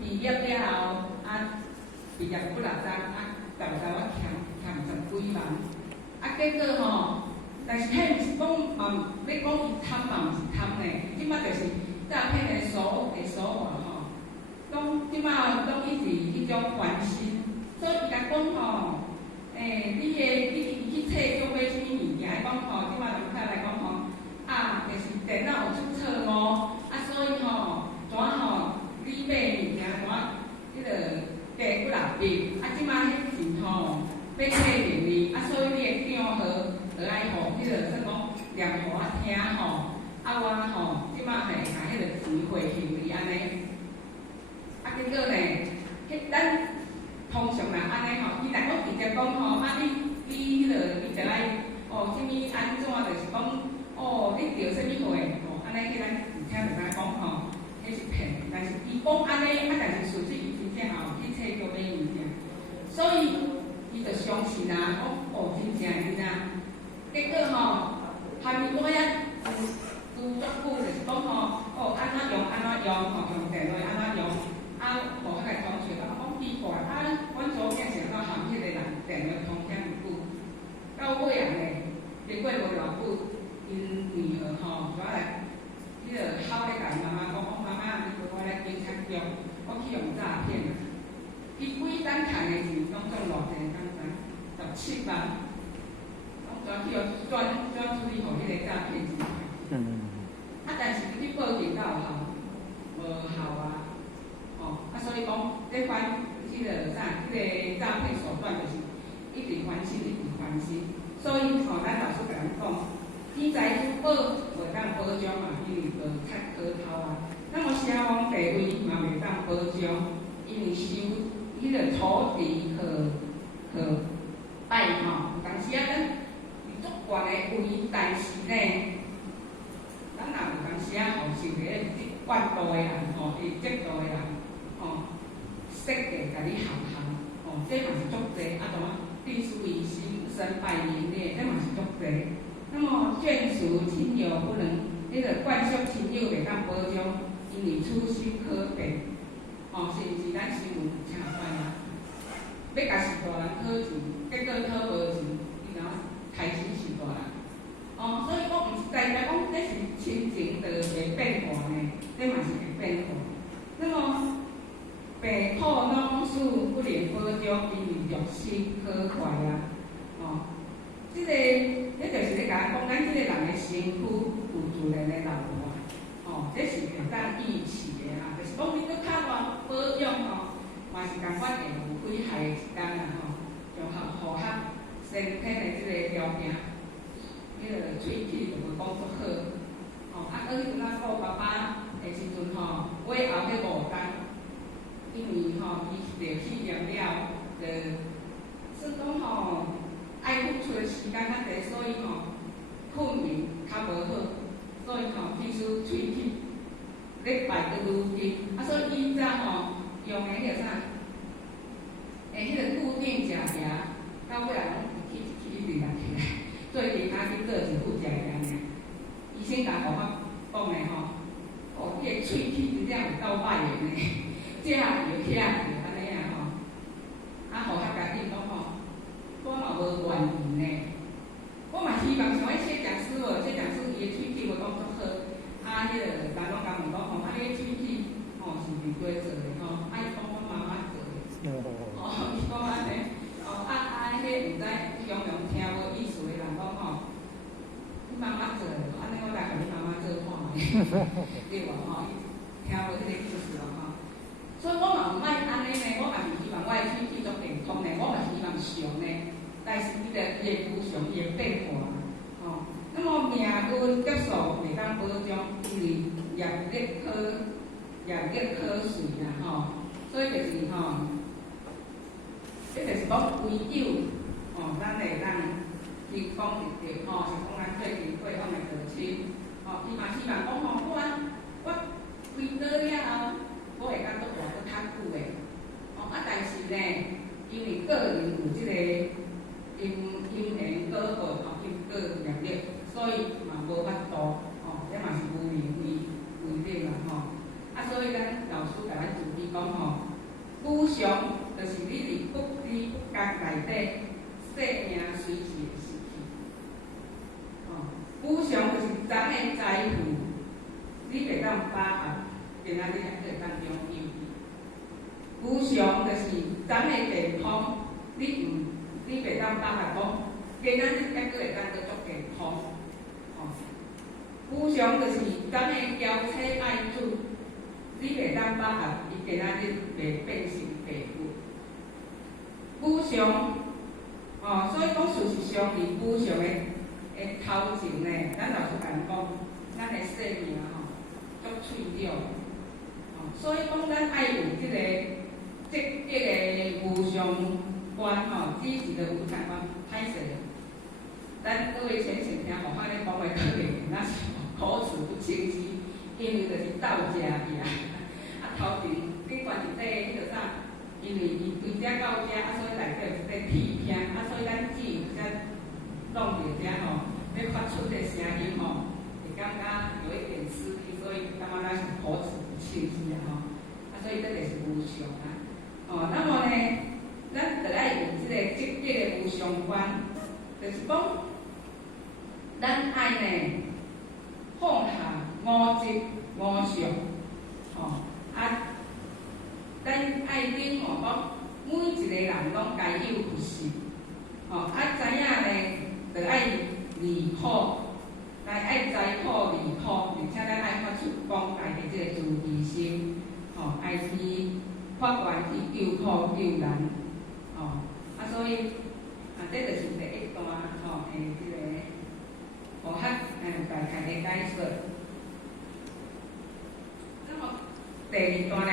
毕业了后，毕业不6张，到时我欠10几万，结果吼，但是迄毋是讲嘛，要讲伊贪嘛，毋是贪呢，即摆就是诈骗的手法吼，讲即摆拢一直迄种关心，所以伊甲讲吼，你去册叫买啥物物件？伊讲吼，即摆就来讲吼，就是电脑有注册哦，所以吼，怎吼，你买物件怎迄个加几6笔，即摆迄钱吼要退给你，所以你的电话爱互迄个说讲念互我听吼，我吼即摆甲迄个钱汇去你安尼，结果呢，咱通常啦安尼吼，伊若讲直接讲吼，你迄个你着爱啥物安怎，就是讲你着啥物货安尼去咱听着知讲吼，迄是骗，但是伊讲安尼，但是实际伊真正后去册叫买物件，所以伊着相信啦，讲真正。结果吼，还没我遐拄足久，就是讲吼，安怎用吼，用电话安怎用，互迄个同学讲奇怪，阮昨天是安怎含迄个人电话通遐久，到尾咧，经过无偌久，因女儿吼，就来迄个哭咧，甲伊妈妈讲，妈妈，你陪我来警察局，我去用诈骗啦。伊规单趁的钱拢总偌济，敢知？17万。转处理互迄个诈骗集团。但是你报警到有效，无效啊。所以讲，这款迄个啥，迄个诈骗手段就是一直翻新，一直翻新。所以咱老师甲咱讲，天财珠宝袂当保障嘛，因为无较可偷啊。那么消防地位嘛袂当保障，因为收迄个土地可拜吼，有当时咱。足悬的位，但是呢，咱若有当时吼受个惯度的人吼，嫉妒的人设计甲你陷这嘛是足济，地书以心生拜名列，这嘛是足济。那么眷属亲友不能，迄个灌输亲友袂当保障，因为初心可变，是毋是咱新闻请出啊？要甲是大人讨钱，结果讨无钱，开心是大人，所以我毋是代表讲这是亲情就会变化呢，这嘛是会变化。那么病苦拢属不能保障，因为肉身可快啊，这就是咧甲讲，咱这个人的身躯有自然的老化，这是会当预期的啦。就是讲你搁较偌保养嘛是共款会有危害的一天啦就符合身体的即个条件，迄个喙齿就无讲足好，迄阵仔顾爸爸的时阵尾后迄5天，因为伊是着去验了，算讲爱付出的时间较济，所以困眠较无好，所以其实喙齿咧排得愈紧，所以以前用的迄个啥，迄个固定食食，到尾来拢。一直来起来，做其他去做一副食个尔。医生甲我讲的你的喙齿真正有够歹个呢，这下就起来就安尼互遐家己讲我嘛无愿意呢。我嘛希望像迄谢讲师谢讲师伊的喙齿无讲足好，迄个人拢甲问讲你的喙齿是伫底做的伊讲我妈妈做的，伊讲安尼。迄毋知常常听无意思的人讲你妈妈做，安尼我来甲你妈妈做看卖，对无听无迄个意思所以我嘛毋爱安尼呢，我嘛是希望我的喙齿足健康呢，我嘛是希望常呢，但是伊会无常，伊会变化那么命运结束袂当保障，因为业力可随啦所以就是这就是讲唯有咱会当去讲直直是讲咱最近过往的父亲伊嘛希望讲我开刀了后，我会当搁活得较久的但是呢，因为个人有即个因缘果报因果业力，所以嘛无法度这嘛是无明为定啦所以咱老师甲咱注意讲常就是你伫不知不觉内底，生命随时会失去。无常就是昨个财富，你袂当把握，今仔日还会当拥有。无常就是昨个健康，你袂当把握讲，今仔日还佫会当佫足健康。无常就是昨个娇妻爱主，你袂当把握，伊今仔日袂变成白骨。无常，所以讲事实上伫无常的头前呢，咱老实讲，咱的生命足脆弱。所以讲，咱爱有即个无常观只一个有淡薄歹势。咱各位先生听互咱咧讲话，可能那是口齿不清晰，因为就是道家去啊。头前顶悬伫迄个啥？因为伊为遮到遮，所以内底有一个铁片，所以咱只有遮弄着遮要发出的声音会感觉有一点吃力，所以感觉咱是口齿不清晰所以这就是无常那么呢，咱就爱有这个无常观，就是讲，咱爱呢放下五执五常咱爱领讲，每一个人拢该有一心知影呢，就爱离苦，爱知苦离苦，而且咱爱发出广大的这个慈悲心，爱去发愿去救苦救人，所以这就是第一段这个佛学大概的解说。那么第二段呢？